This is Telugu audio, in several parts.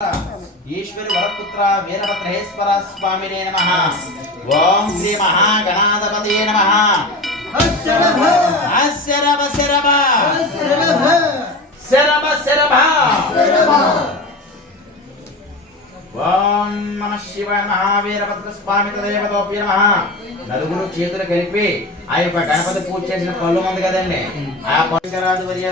ఈశ్వరి వరపుత్ర వీరభద్రేశ్వర స్వామినే నమః. ఓం శ్రీ మహాగణాధిపతే నమః. శరభ శరభ శరభ శరభ. ఓం నమః శివాయ మహావీరభద్ర స్వామి తదేవతోభ్య నమః. నలుగురు చేతులు కలిపి ఆ యొక్క గణపతి పూజ చేసిన పళ్ళు ఉంది కదండి, ఆ పంచరాజవర్య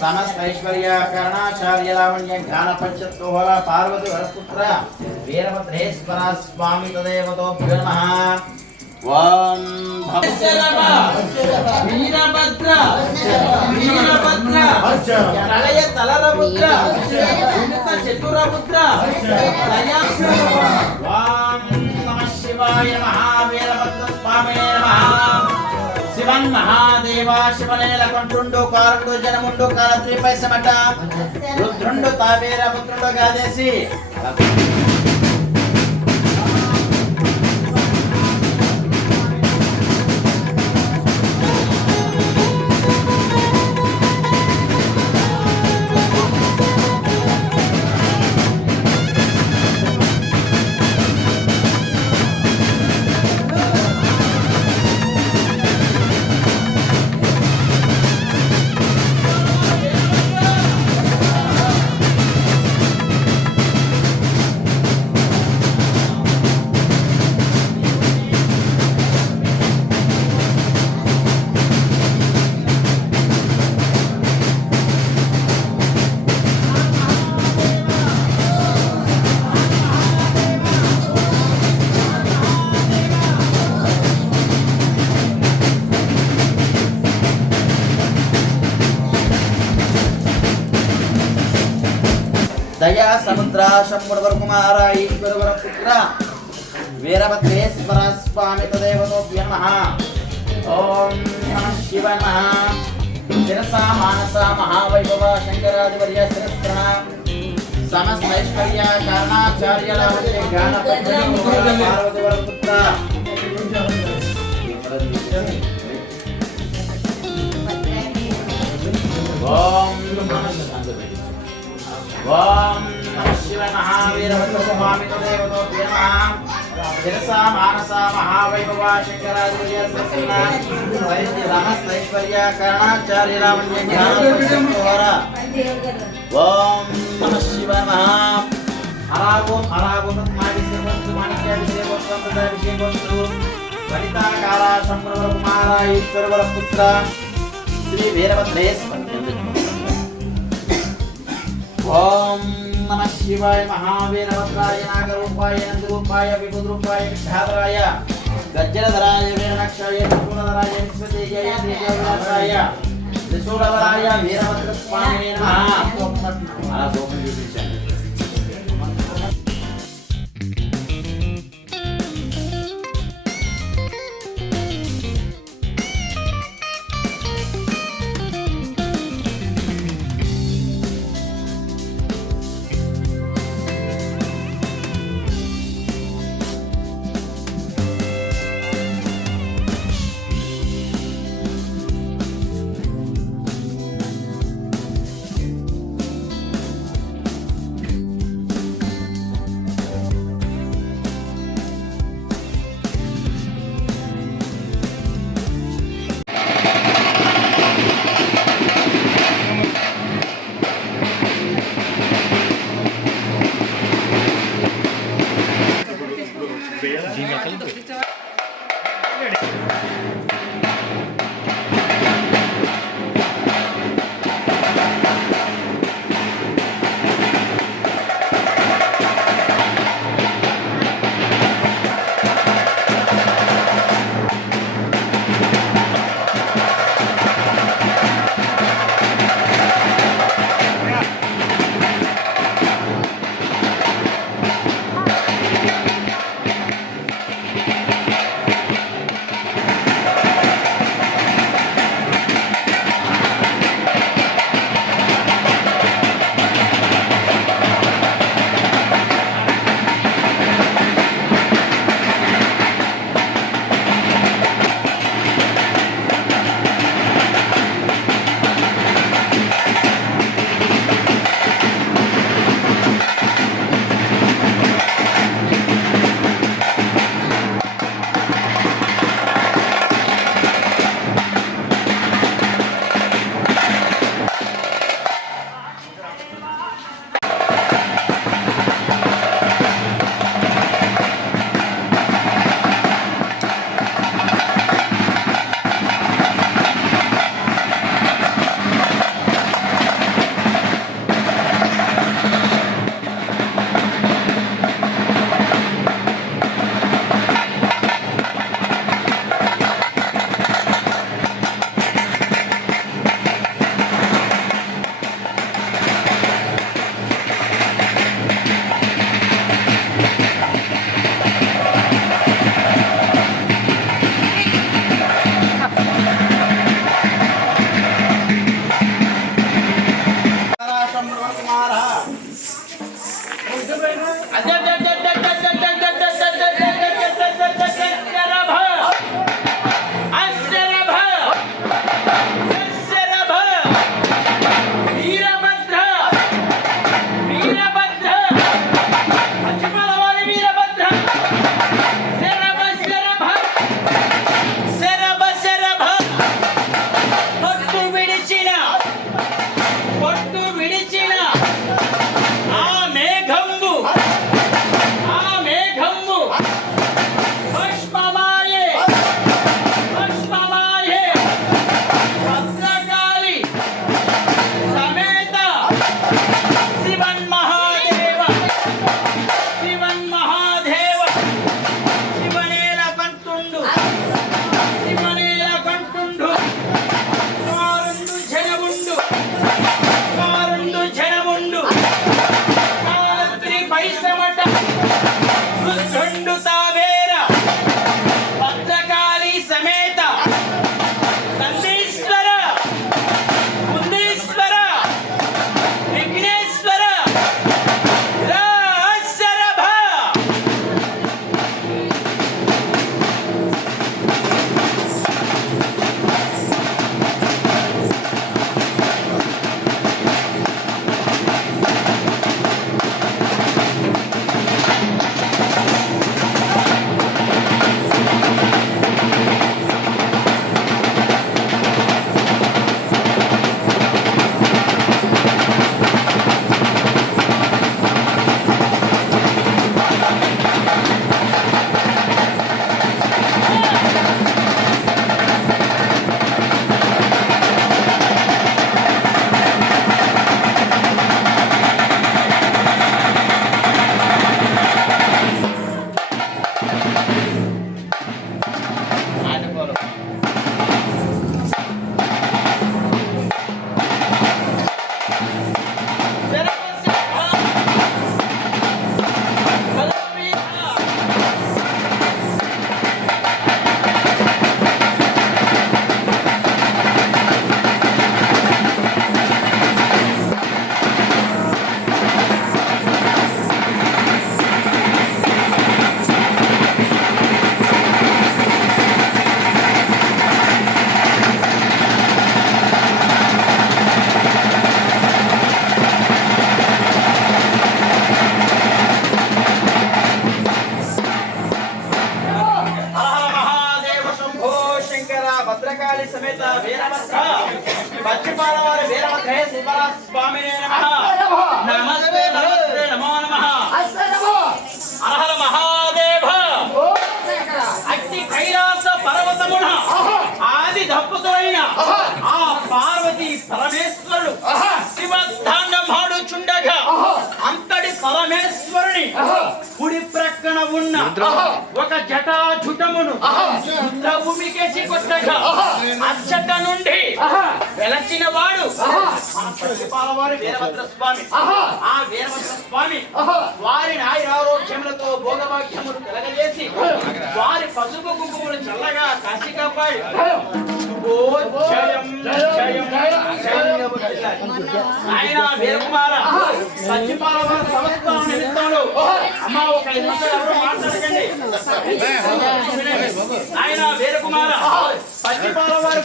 సమస్త ఐశ్వర్య కరుణాచార్య లావణ్య జ్ఞాన పంచత్వహోళ పార్వతి వరపుత్ర వీరభద్రేశ్వర స్వామి తదేవతోభ్యో నమః. ఓం వీరభద్ర వీరభద్ర ప్రళయ తలరపుత్ర వినుత చతురపుత్ర. ఓం నమః శివాయ మహావీరభద్ర స్వామినే నమః. శివన్ మహాదేవ శివనేల కొంటుండు కారుండు జనముండు కాలత్రి పైసమట రుద్రుండు తావేర పుత్రుడు గాదేసి దయా సముద్ర శంభుర కుమార ఈశ్వర వరపుత్ర వీరభద్రేశ్వర స్వామి తదేవతోభ్యో నమః. ఓం నమః శివాయ నమః. శిరసా మానస మహావైభవ శంకరాదివర్య శిరస్త్రణ సమస్త ఐశ్వర్య కరుణాచార్య లావణ్య జ్ఞాన పంచత్వహోళ పార్వతి వరపుత్ర. ఓం ఓం నమః శివాయ మహావీరభద్ర స్వామి తదేవతోభ్యో నమః. శిరసా మానస మహావైభవ శంకరాదివర్య శిరస్త్రణ సమస్త ఐశ్వర్య కరుణాచార్య లావణ్య జ్ఞాన పంచత్వహోళ. ఓం నమః శివాయ నమః. హరాగోం హరాగోం మావిసేవస్తు మాణిక్యాభిషేకస్తు అమృతాభిషేకస్తు వనితాకార శంభుర కుమార ఈశ్వర వరపుత్ర శ్రీ వీరభద్రేశ్వర. ఓం నమః శివాయ మహావీరభద్రాయ నాగరూపాయ నందరూపాయ విభుద్రూపాయ విఘ్నాధరాయ గజ్జలధరాయ వీరనక్షాయ త్రిశూలధరాయ విశ్వతేజాయ తేజోవిలాసాయ త్రిశూలధరాయ వీరభద్ర స్వామినే నమః. అలా గోపం చూపించండి. పచ్చిపాలవారి వీరభద్రే స్వామినే నమః. నమస్తే నమస్తే నమో నమః. అరహర మహాదేవ. అట్టి కైలాస పర్వతమున ఆది దంపతులైన ఆ పార్వతి పరమేశ్వరుడు శివతాండమాడుచుండగా అంతటి పరమేశ్వరుని కుడి ప్రక్కన ఉన్న ఒక జటాజుటమును భూమికేసి కొట్టగా అచ్చట నుండి వెలచిన వాడు పచ్చిపాలవారి వీరభద్ర స్వామి. ఆ వీరభద్ర స్వామి వారిని ఆయురారోగ్యములతో భోగభాగ్యములు కలగజేసి వారి పసుపు కుంకుమలు చల్లగా కాశీ కాపాడి ఆయన వీరకుమార పచ్చిపాలవారి సంస్థానం నిమిత్తంలో అమ్మ ఒక 5 నిమిషాలు ఎవరు మాట్లాడకండి. ఆయన వీరకుమార పచ్చిపాలవారి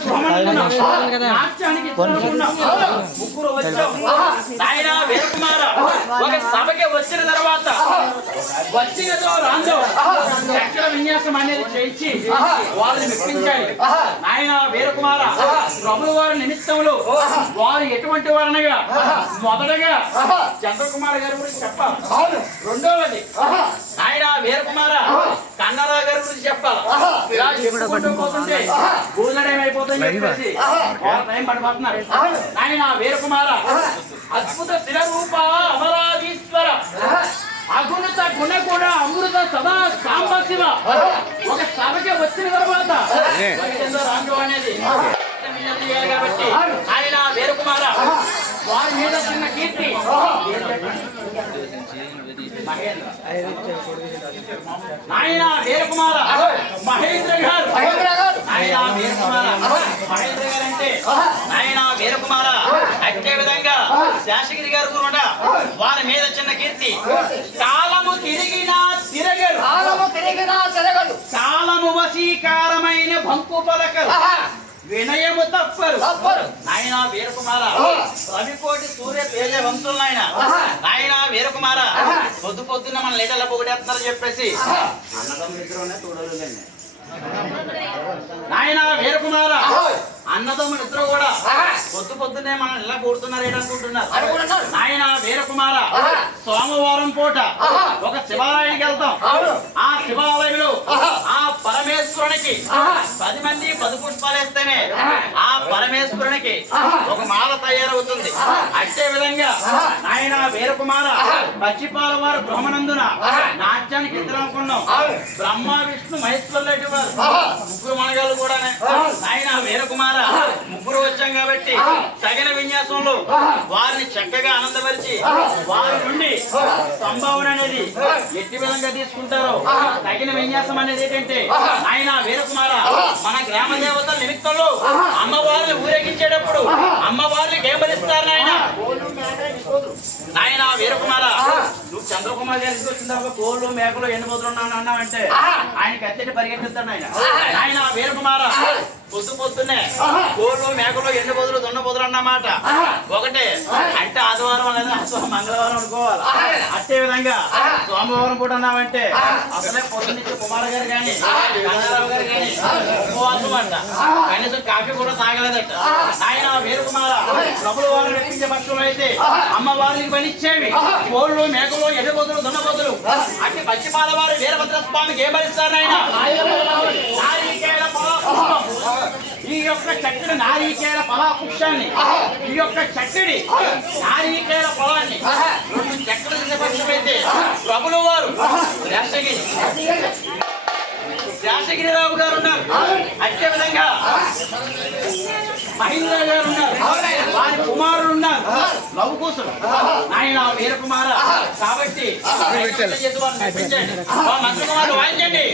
నాట్యానికి ముగ్గురు వచ్చాం. ఆయన వీరకుమార ఒక సభకి వచ్చిన తర్వాత వచ్చినతో రాందో చక్ర విన్యాసం అనేది చేయించి వాళ్ళని మెప్పించాలి. ఆయన వీరకుమార ప్రభువు వారి నిమిత్తంలో వారు ఎటువంటి వారనగా మొదటగా చంద్రకుమార్ గారి గురించి చెప్పాలి. రెండవది ఆయన వీరకుమార కన్నడ గారి గురించి చెప్పాలి. ఇలా చెప్పుకుంటూ పోతుంటే భూజడేమైపోతుందని చెప్పేసి టైం పడిపోతున్నారు. ఆయన వీరకుమార అద్భుత స్థిరరూప అమరాధీశ్వర అగుణత గుణగుణ అమృత సదా సాంబ శివ ఒక సభకి వచ్చిన తర్వాత రాండు అనేది కాబట్టి ఆయన వీరకుమార వారి మీద చిన్న కీర్తి ఆయన వీరకుమార మహేంద్ర గారు. ఆయన వీరకుమార మహేంద్ర గారు అంటే ఆయన వీరకుమార అదే విధంగా శాసగిరి గారు కూడా వారి మీద చిన్న కీర్తి. కాలము తిరిగినా తిరగరు, కాలము వశీకారమైన బంకు పలకరు, వినయము తప్పరు. నాయన వీరకుమార రవికోటి సూర్య తేజ వంశులైన నాయన వీరకుమార పొద్దు పొద్దున్న మన లేటల పొగిడేస్తున్నారు చెప్పేసి అన్నదమ్ములిద్దరునే చూడలేదండి. నాయన వీరకుమార అన్నదమ్ములు ఇద్దరు కూడా పొద్దు పొద్దునే మనం ఇలా కూడుతున్నారు ఏంటనుకుంటున్నారు. నాయన వీరకుమార సోమవారం పూట ఒక శివాలయానికి వెళ్తాం. ఆ శివాలయంలో ఆ పరమేశ్వరునికి 10 మంది 10 పుష్పాలు వేస్తేనే ఆ పరమేశ్వరునికి ఒక మాల తయారవుతుంది. అదే విధంగా నాయన వీరకుమార పచ్చిపాలవారు బ్రహ్మనందున నాట్యానికి ఇద్దరు అనుకున్నాం. బ్రహ్మ విష్ణు మహేశ్వరులు వారు ముగ్గురు మనగాళ్ళు కూడా నాయన వీరకుమార ముగ్గురు వచ్చాం కాబట్టి తగిన విన్యాసంలో వారిని చక్కగా ఆనందపరిచి వారి నుండి సంభావన అనేది ఎట్టి విధంగా తీసుకుంటారో తగిన విన్యాసం అనేది ఏంటంటే ఆయన వీరకుమార మన గ్రామ దేవతల నిమిత్తంలో అమ్మవారిని ఊరేగించేటప్పుడు అమ్మవారిని గేంబలిస్తారు. నాయన వీరకుమార నువ్వు చంద్రకుమార్ గారికి వచ్చిన కోళ్ళు మేకలు ఎన్ని పోతున్నావు అన్నావంటే ఆయనకి అత్యంత పరిగెత్తిస్తాను. ఆయన వీరకుమార పొద్దు పొద్దున్నే కోళ్ళు మేకలు ఎండు బదులు దొండ బదులు అన్నమాట ఒకటే. అంటే ఆదివారం లేదా మంగళవారం అనుకోవాలి. అదే విధంగా సోమవారం పూట అన్నామంటే అసలే పొద్దున్నే కుమార్ గారు కానీ గంగారావు గారు కానీ ఉపవాసం అంట. కనీసం కాఫీ కూడా తాగలేదట. ఆయన వీరకుమార ప్రభుల వారిని రప్పించే పక్షంలో అయితే అమ్మవారికి పనిచ్చేవి కోళ్ళు మేకలు ఎండు బదులు దొండ బదులు అంటే పచ్చిపాలవారి వీరభద్ర స్వామికి ఏం భరిస్తారు ఆయన. ఈ యొక్క చక్కడి నారీకేల ఫలాపుష్పాన్ని ఈ యొక్క చక్కడి నారీకేల ఫలాన్ని 2 చక్కడి పక్షమైతే ప్రభుల వారు శాసగిరిరావు గారు ఉన్నారు. అదే విధంగా మహేంద్ర గారు ఉన్నారు. వారి కుమారుడు ఉన్నారు లవకుశులు. ఆయన వీరకుమార కాబట్టి మంత్రి కుమారుడు వాయించండి.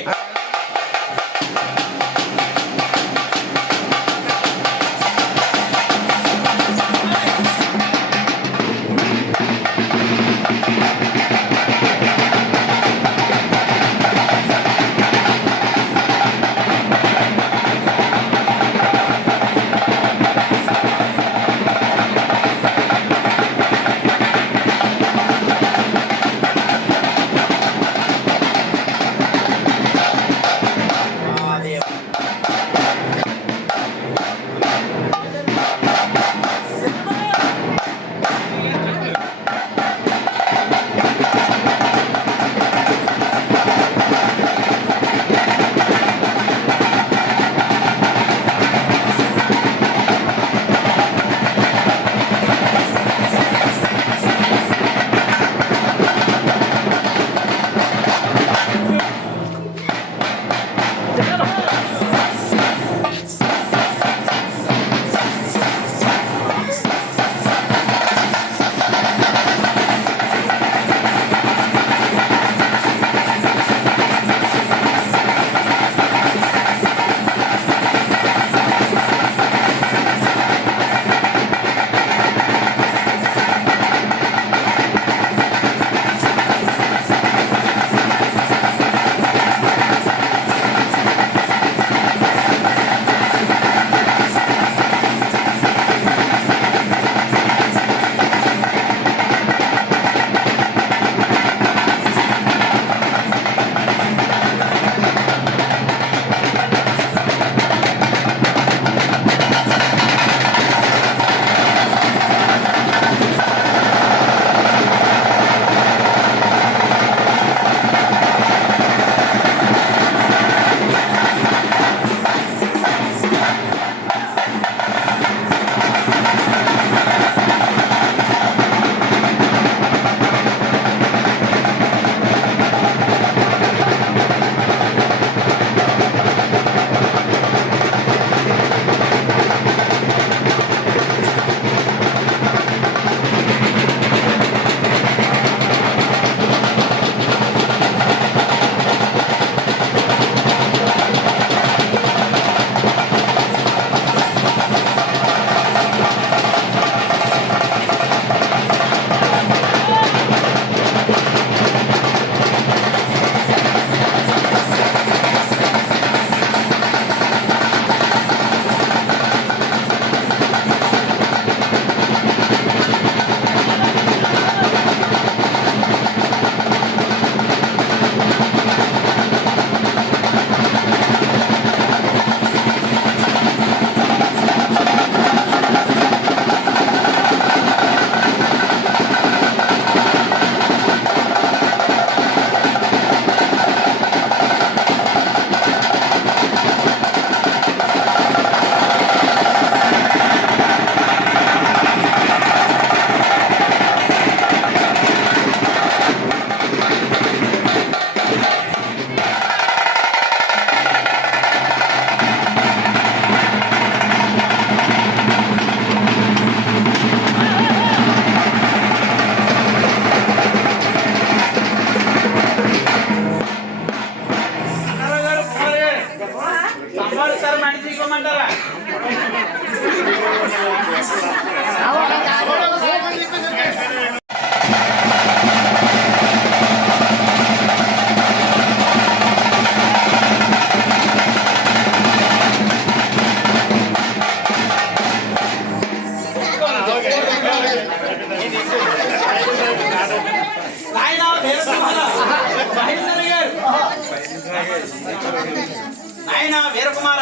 వీరకుమార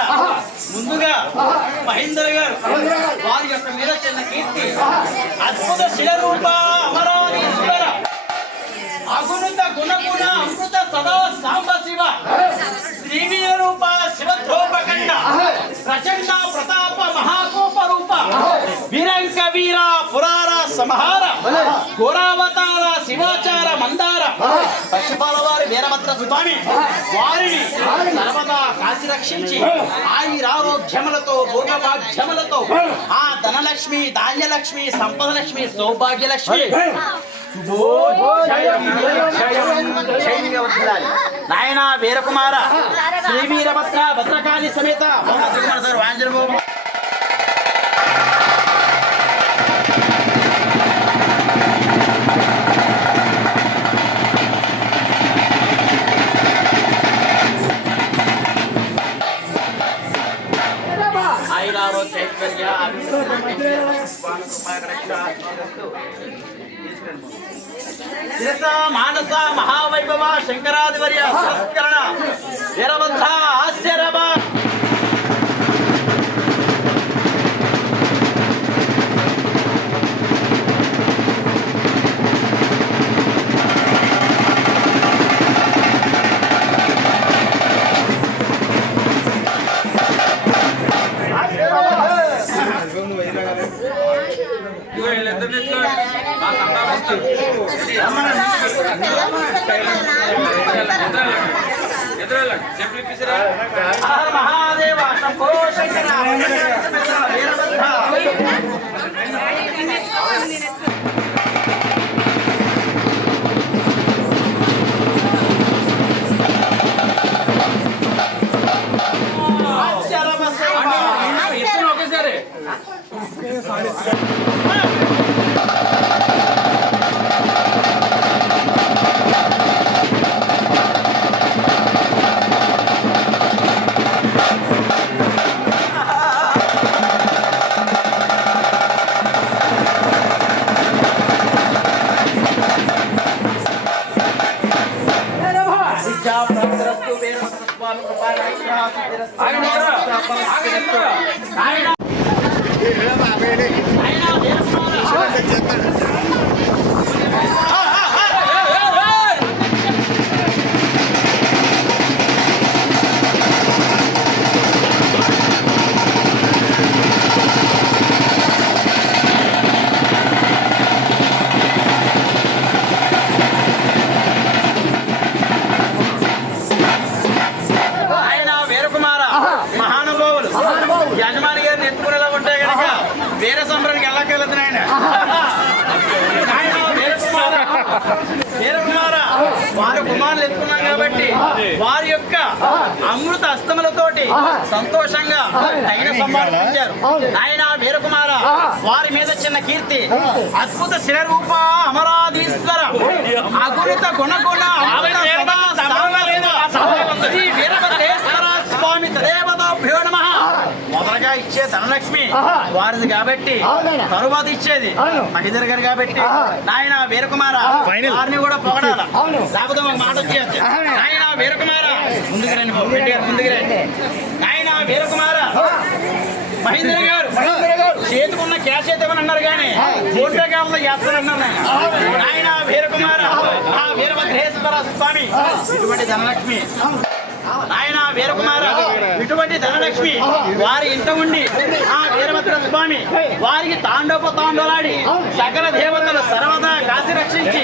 ముందుగా మహేంద్ర గారు వారి యొక్క మీద చిన్న కీర్తి అద్భుత శిలరూప అమరావతీశ్వర అగుణిత గుణగుణ అమృత సదా సాంబ శివ శ్రీవీర రూప శివధ్రోపకండ ప్రచండ ప్రతాప మహాకోప రూప వీరంక వీర పురార సంహార ఘోరావతార శివాచార మందార పశుపాల వారి వీరభద్ర స్వామి వారిని సర్వదా కాశీ రక్షించి ఆయురారోగ్యములతో భోగభాగ్యములతో ఆ ధనలక్ష్మి ధాన్యలక్ష్మి సంపదలక్ష్మి సౌభాగ్యలక్ష్మి నాయన వీరకుమార శ్రీ వీరభద్ర భద్రకాళి సమేత వాంజనబాబు మానస మహావైభవ శంకరాదివర్య సంస్కరణ వీరభద్ర ఆశ్చర్యమ మహాదేవ శంభో శంకర యజమాని గారిని ఎత్తుకునేలా ఉంటే కనుక వేరే సంబరానికి వెళ్ళకెళ్ళదు నాయన వారి కుమారులు ఎత్తుకున్నాం కాబట్టి వారి యొక్క అమృత హస్తములతోటి సంతోషంగా తగిన సంపాదించారు. ఆయన వీరకుమార వారి మీద చిన్న కీర్తి అద్భుత శిలరూప అమరాధీశ్వర అగుణిత గుణగుణ శ్రీ వీరభద్రేశ్వర స్వామి తదేవతాభ్యో నమః. మొదలుగా ఇచ్చే ధనలక్ష్మి వారిది కాబట్టి తరువాత ఇచ్చేది మహేంద్ర గారు కాబట్టి నాయన వీరకుమార వారిని కూడా పొగడాల లేకపోతే ఒక మాట వచ్చేది. నాయన వీరకుమార ముందుకు రండి రెడ్డి గారు ముందుకు రండి. నాయన వీరకుమార మహేంద్ర గారు చేతుకున్న క్యాష్ అయితే అన్నారు కానీ ఫోన్ పే కాలంలో చేస్తారన్నారు. నాయన వీరకుమార ఆ వీరభద్రేశ్వర స్వామి ఇటువంటి ధనలక్ష్మి నాయన వీరకుమార ఇటువంటి ధనలక్ష్మి వారి ఇంట ఉండి ఆ వీరభద్ర స్వామి వారికి తాండోపతాండోలాడి సకల దేవతలు సర్వదా కాశీ రక్షించి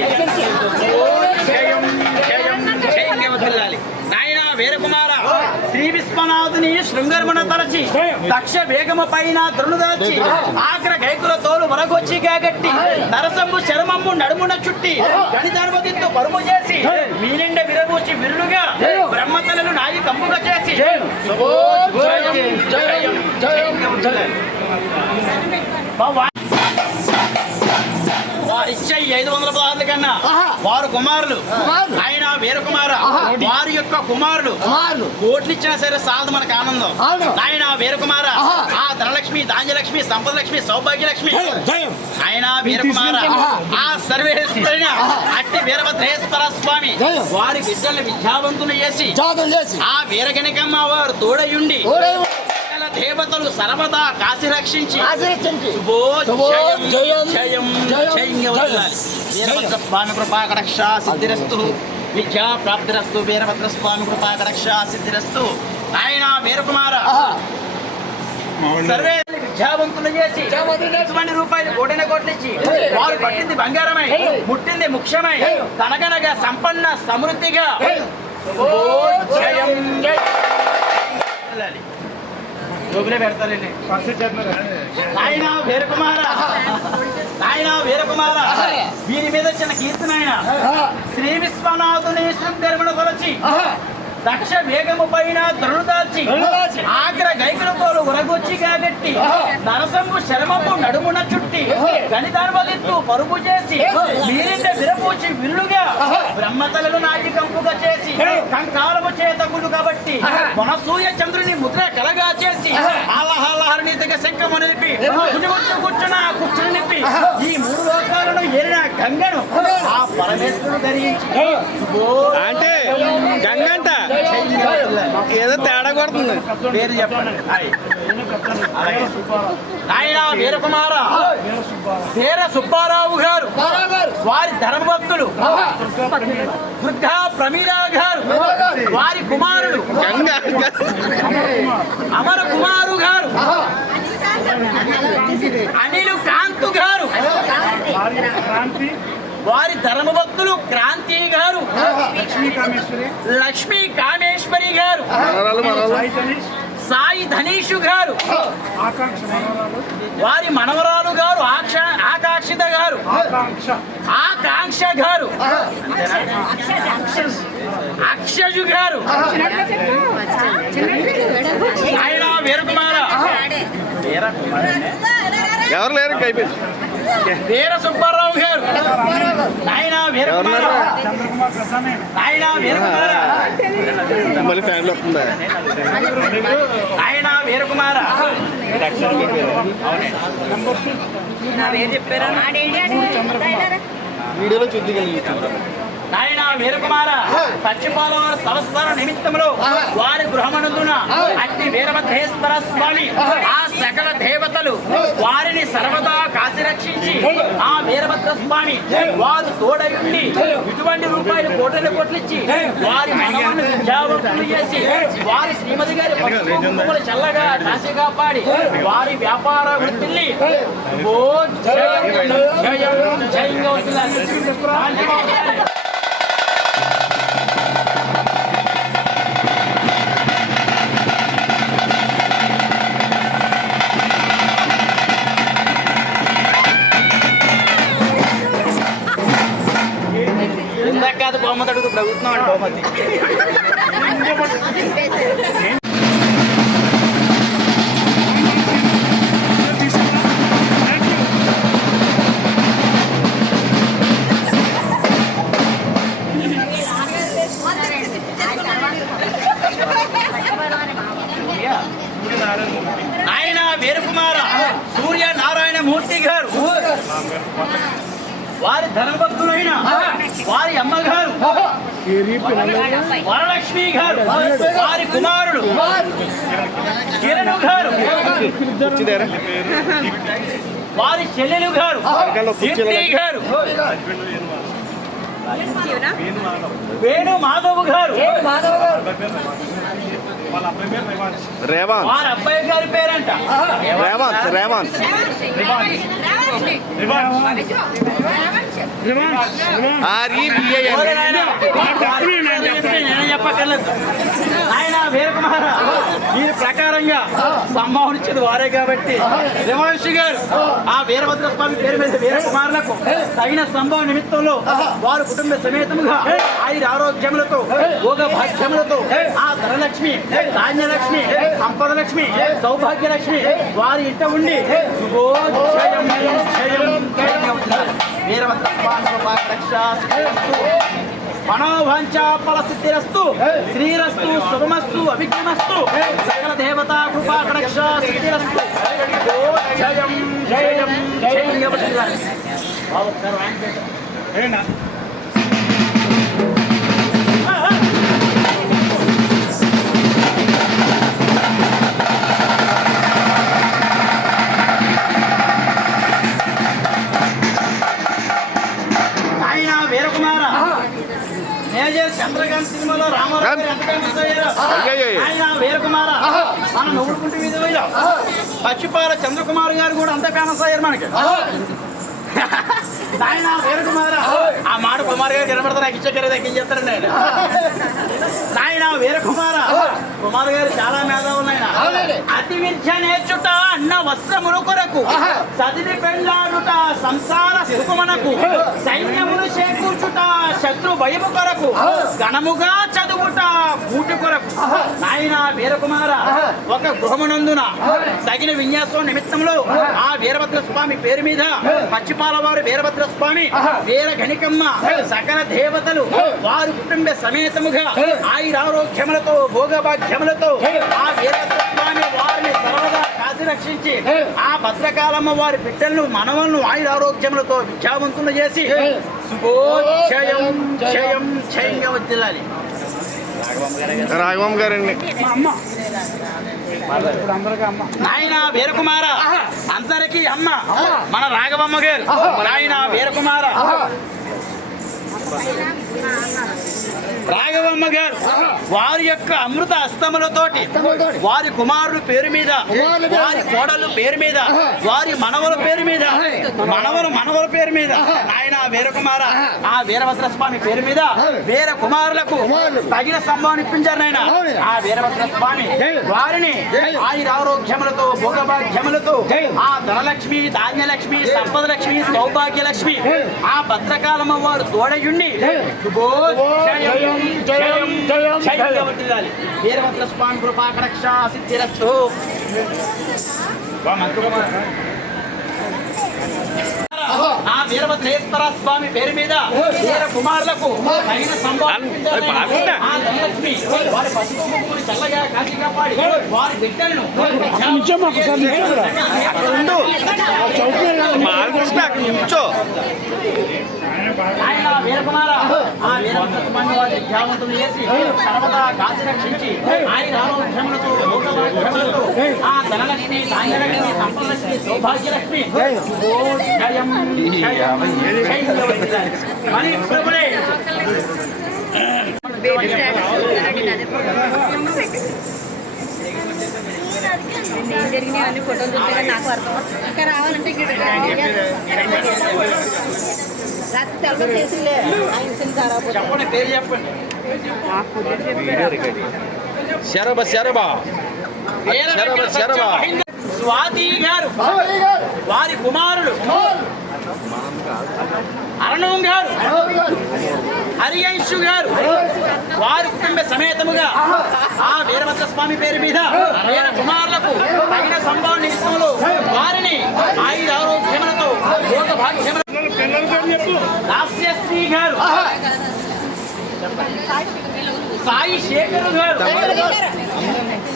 నాయన వీరకుమార శ్రీ విశ్వనాథుని శృంగర్మణ తలచి దక్ష వేగము పైన దృణుదాచి ఆగ్ర గైకుల తోలు వరగొచ్చి గట్టి నరసంబు చర్మము నడుమున చుట్టి గణితానుమతితో పరుము చేసి మీనిండ విరబూచి విరులుగా బ్రహ్మతలను నాయి కంపుగా చేసి వారిచ్చే 500 కన్నా వారు కుమారులు ఆయన వీరకుమార వారి యొక్క కుమారులు కోట్లు ఇచ్చినా సరే సాలదు మనకు ఆనందం. ఆయన వీరకుమార ఆ ధనలక్ష్మి, ధాన్యలక్ష్మి, సంపదలక్ష్మి, సౌభాగ్యలక్ష్మి ఆయన వీరకుమార ఆ సర్వేశ్వరుని అట్టి వీరభద్రేశ్వర స్వామి వారి బిడ్డల్ని విద్యావంతులు చేసి ఆ వీరగణికమ్మ వారు తోడయుండి దేవతలు సర్వదా కాశీ రక్షించి వీరభద్ర స్వామి కృపాకటాక్ష సిద్ధిరస్తు, విద్యా ప్రాప్తిరస్తు, వీరభద్ర స్వామి కృపాకటాక్ష సిద్ధిరస్తు. ఆయన వీరకుమార సర్వే విద్యావంతులు చేసి రూపాయలు కోట్లు ఇచ్చి వారు పట్టింది బంగారమై, ముట్టింది ముఖ్యమై, కనగనగా సంపన్న సమృద్ధిగా జోబులే పెడతారండి. ఆయన వీరకుమార వీరి మీద చిన్న కీర్తన ఆయన శ్రీ విశ్వనాథుని శృంగరమున కొలచి దక్ష వేగము పైన దృఢదాల్చి ఆగ్ర గైకుల తోలు ఉరగొచ్చి కాగట్టి నరసంబు శరమపు నడుమున చుట్టి గణితానువదిత్తు పరుపు చేసి వీరిండ విరపూచి విల్లుగా బ్రహ్మతలను నాటికంపుగా చేసి కంకాలము చేత గుడు కాబట్టి మనసూయ చంద్రుని ముద్ర కలగా చేసి ఆలహాలహరిని దిగ శంఖము నిలిపి కూర్చున్న కుర్చుని నిప్పి ఈ మూడు లోకాలను ఏరిన గంగను ఆ పరమేశ్వరుడు ధరించి అంటే గంగంట ఏదో తేడా కొడుతుంది. పేరు చెప్పండి. ఆయన వీరకుమార వీర సుబ్బారావు గారు వారి ధర్మభక్తులు దుర్గా ప్రమీలా గారు వారి కుమారుడు అమర కుమారు గారు అనిలు కాంతు గారు వారి ధర్మభక్తులు క్రాంతి గారు లక్ష్మీ కామేశ్వరి గారు సాయి ధనీషు గారు వారి మనవరాలు గారు ఆకాక్షిత గారు ఆకాంక్ష గారు అక్షజు గారు ఆయన వీరకుమార ఎవరు లేరు కైపోయింది. వీర సుబ్బారావు గారు ఆయన వీరకుమార ఆయన వీరకుమార మళ్ళీ ఫ్యామిలీ వస్తుందా ఆయన వీరకుమార వీడియోలో చూద్దాం. ఆయన వీరకుమార పశ్చిమపాలన సంవత్సర నిమిత్తములో వారి గృహమనందున అట్టి వీరభద్రేశ్వర స్వామి ఆ సకల దేవతలు వారిని సర్వదా కాశీ రక్షించి ఆ వీరభద్ర స్వామి వారు తోడయుండి ఇటువంటి రూపాయలు కోట్లు ఇచ్చి వారి మనవలను విద్యావంతులు చేసి వారి శ్రీమతి గారి పసుపు చల్లగా కాశీగా పాడి వారి వ్యాపార వృత్తిని జయంగా వస్తున్నారు. ఇందాక కాదు బహుమతి అడుగు ప్రభుత్వం అండి బహుమతి. ఆయన వీరకుమార సూర్య నారాయణ మూర్తి గారు వారి ధనభక్తులైన వారి అమ్మగారు వరలక్ష్మి గారు వారి కుమారుడు కిరణు గారు వారి చెల్లెలు గారు కీర్తి గారు వేణు మాధవ్ గారు రేవాన్ వారి అబ్బాయి గారి పేరంట రేవాన్ నేను చెప్పక్కర్లేదు. ఆయన వీరకుమార దీని ప్రకారంగా సంభావన ఇచ్చేది వారే కాబట్టి రివాంశి గారు ఆ వీరభద్ర స్వామి పేరు మీద వీరకుమారులకు తగిన సంభావన నిమిత్తంలో వారు కుటుంబ సమేతముగా ఆయన ఆరోగ్యములతో భోగ భాగ్యములతో ఆ ధనలక్ష్మి, ధాన్యలక్ష్మి, సంపదలక్ష్మి, సౌభాగ్యలక్ష్మి వారి ఇంట ఉండి శుభోజయం వీరభద్ర స్వామి కృపాకటాక్ష సిద్ధిరస్తు మనోవాంఛా ఫలసిద్ధిరస్తు శ్రీరస్తు శుభమస్తు అభిజ్ఞమస్తు సకల దేవతా కృపాకటాక్ష సిద్ధిరస్తు జయం జయం జయం జయం. చంద్రకాంత్ సినిమాలో రామారావు ఎంత ఫేమస్ అయ్యారు. ఆయన వీరకుమార మనం నవ్వుకుంటూ మీద పచ్చిపాల చంద్రకుమార్ గారు కూడా అంత ఫేమస్ అయ్యారు మనకి. ఆయన వీరకుమార ఆ మాట కుమార్ గారు కనబడతా నాకు ఇచ్చే దక్కించేస్తారండి ఆయన. నాయన వీరకుమార కుమార్ గారు చాలా మేధావులు. ఆయన అతి విద్య నేర్చుట అన్న వస్త్రమును కొరకు చదివి పెళ్ళాడుట సంసార సుఖమునకు సైన్యమును చేకూర్చుట శత్రు భయము కొరకు ఘనముగా చదువుట కూటి కొరకు. నాయన వీరకుమార ఒక గృహమునందున తగిన విన్యాసం నిమిత్తంలో ఆ వీరభద్ర స్వామి పేరు మీద పచ్చిపాల వారు వీరభద్ర స్వామి వీర గణికమ్మ సకల దేవతలు వారి కుటుంబ సమేతముగా ఆయురారోగ్యములతో భోగభాగ్యములతో ఆ వీరభద్ర స్వామి వారిని సర్వదా కాసి రక్షించి ఆ భద్రకాలమ్మ వారి బిడ్డలను మనవలను ఆయురారోగ్యములతో విద్యావంతులు చేసి శుభోజయం జయం జయంగా వర్ధిల్లాలి. రాఘవం గారండి నాయన వీరకుమార అందరికీ అమ్మ మన రాఘవమ్మ గారు. నాయన వీరకుమార రాఘవమ్మ గారు వారి యొక్క అమృత అస్తములతోటి వారి కుమారుడు పేరు మీద వారి కోడలు పేరు మీద వారి మనవల పేరు మీద మనవల పేరు మీద ఆయన వీరకుమార ఆ వీరభద్ర స్వామి పేరు మీద వీర కుమారులకు తగిన సంభావన ఇప్పించారు. నాయన ఆ వీరభద్ర స్వామి వారిని ఆయురారోగ్యములతో భోగభాగ్యములతో ఆ ధనలక్ష్మి ధాన్యలక్ష్మి సంపదలక్ష్మి సౌభాగ్యలక్ష్మి ఆ భద్రకాలమ్మ వారు తోడయుండి వీరభద్ర స్వామి కృపాకటాక్ష సిద్ధిరస్తు. ఆ వీరభద్రేశ్వర స్వామి పేరు మీద వీర కుమారులకు తగిన సంభాలక్ష్మి వారి పశువుని చల్లగా కాశీ కాపాడి వారి బిడ్డలను ఆయన వీరకుమార ఆ వీరభద్ర స్వామి వారి విద్యావంతులు చేసి సర్వదా కాశీ రక్షించి ఆయన ఆరోగ్యములతో భోగభాగ్యములతో ఆ ధనలక్ష్మి ధాన్యలక్ష్మి సంపదలక్ష్మి సౌభాగ్యలక్ష్మి జయం జయం మరి ప్రభులే జరిగినాయి అన్ని ఫోటోలు చూస్తే నాకు అర్థం. ఇంకా రావాలంటే రాత్రి చేసిందే చెప్పండి పేరు చెప్పండి. స్వాతి గారు వారి కుమారుడు అరణం గారు హరియంశు గారు వారి కుటుంబ సమేతముగా ఆ వీరభద్ర స్వామి పేరు మీద వీర కుమారులకు తగిన సంభావన ఇష్టంలో వారిని ఆయురారోగ్యములతో భోగభాగ్యములతో లాస్యశ్రీ గారు సాయి శేఖరు గారు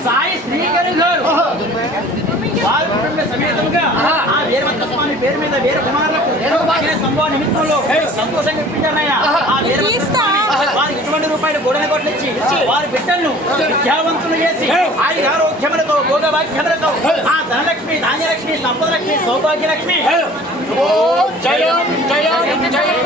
సాయి శ్రీకరు గారు వారి కుటుంబ సమేతంగా ఆ వీరభద్ర స్వామి పేరు మీద వీర కుమారులకు సంభవ నిమిత్తంలో సంతోషంగా ఇప్పించారయ్యా. ఆ వీరభద్ర స్వామి వారికి ₹20 గోడన కొట్లు ఇచ్చి వారి బిడ్డలను విద్యావంతులు చేసి ఆయన ఆరోగ్యములతో భోగభాగ్యములతో ఆ ధనలక్ష్మి ధాన్యలక్ష్మి సంపదలక్ష్మి సౌభాగ్యలక్ష్మి జయం జయం జయం